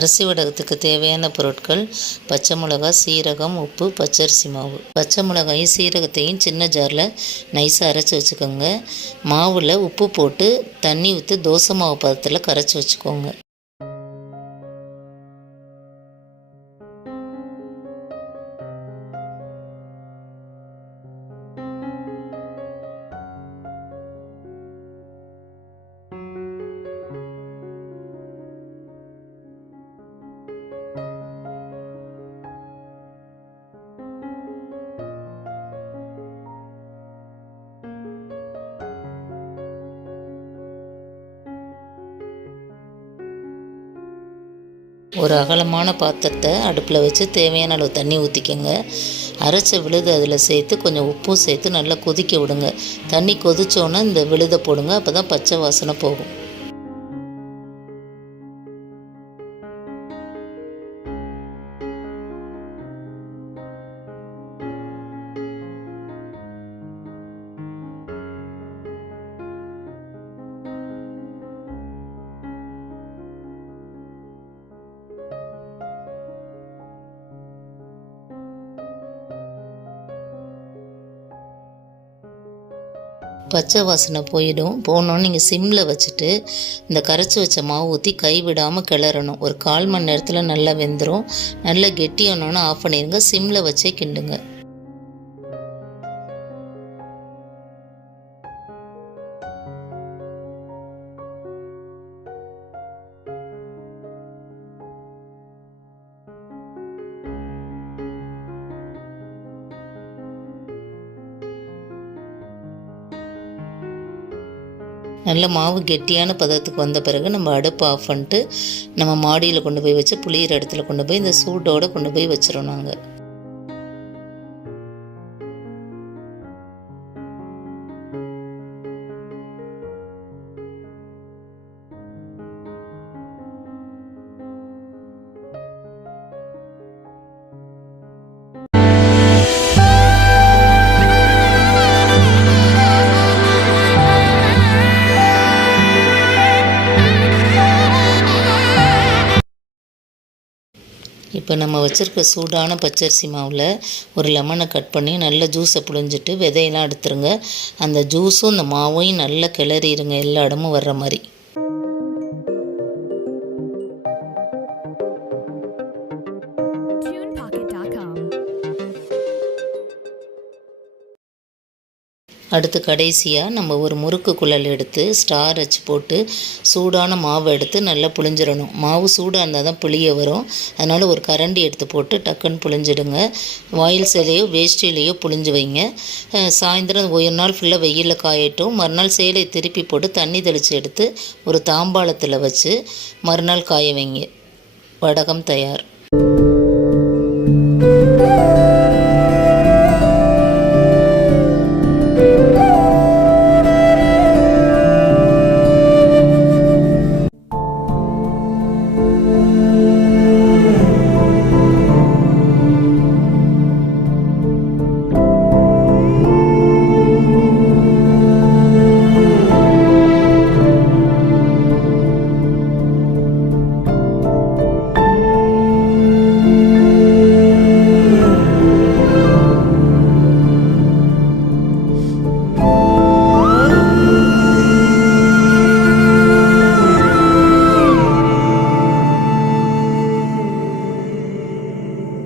அரிசி வடகத்துக்கு தேவையான பொருட்கள்: பச்சை மிளகாய், சீரகம், உப்பு, பச்சரிசி மாவு. பச்சை மிளகாயும் சீரகத்தையும் சின்ன ஜாரில் நைஸாக அரைச்சி வச்சுக்கோங்க. மாவில் உப்பு போட்டு தண்ணி ஊற்றி தோசை மாவு பதத்தில் கரைச்சி வச்சுக்கோங்க. ஒரு அகலமான பாத்திரத்தை அடுப்பில் வச்சு தேவையான அளவு தண்ணி ஊற்றிக்கோங்க. அரைச்ச விழுதை அதில் சேர்த்து கொஞ்சம் உப்பும் சேர்த்து நல்லா கொதிக்க விடுங்க. தண்ணி கொதித்தோன்னே இந்த விழுதை போடுங்க. அப்போ தான் பச்சை வாசனை போகும். பச்சை வாசனை போனோன்னு நீங்கள் சிம்மில் வச்சுட்டு இந்த கரைச்சி வச்ச மாவு ஊற்றி கைவிடாமல் கிளறணும். ஒரு 1/4 மணி நேரத்தில் நல்லா வெந்துடும். நல்லா கெட்டியானோன்னு ஆஃப் பண்ணிடுங்க. சிம்மில் வச்சே கிண்டுங்க. நல்ல மாவு கெட்டியான பதத்துக்கு வந்த பிறகு நம்ம அடுப்பு ஆஃப் பண்ணிட்டு நம்ம மாடியில் கொண்டு போய் வச்சு புளியிற இடத்துல கொண்டு போய் இந்த சூட்டோடு கொண்டு போய் வச்சிரும். நாங்கள் இப்போ நம்ம வச்சுருக்க சூடான பச்சரிசி மாவில் ஒரு லெமனை கட் பண்ணி நல்ல ஜூஸை புழிஞ்சிட்டு விதையெல்லாம் எடுத்துருங்க. அந்த ஜூஸும் இந்த மாவையும் நல்லா கிளறிடுங்க, எல்லா இடமும் வர்ற மாதிரி. அடுத்து கடைசியாக நம்ம ஒரு முறுக்கு குழல் எடுத்து ஸ்டார் வச்சு போட்டு சூடான மாவை எடுத்து நல்லா புழிஞ்சிடணும். மாவு சூடாக இருந்தால் தான் புளிய வரும். அதனால் ஒரு கரண்டி எடுத்து போட்டு டக்குன்னு புழிஞ்சிடுங்க. வாயில் சேலையோ வேஷ்டிலையோ புழிஞ்சு வைங்க. சாயந்தரம் ஒரு நாள் ஃபுல்லாக வெயிலில் காயட்டும். மறுநாள் சேலையை திருப்பி போட்டு தண்ணி தெளித்து எடுத்து ஒரு தாம்பாளத்தில் வச்சு மறுநாள் காய வைங்க. வடகம் தயார்.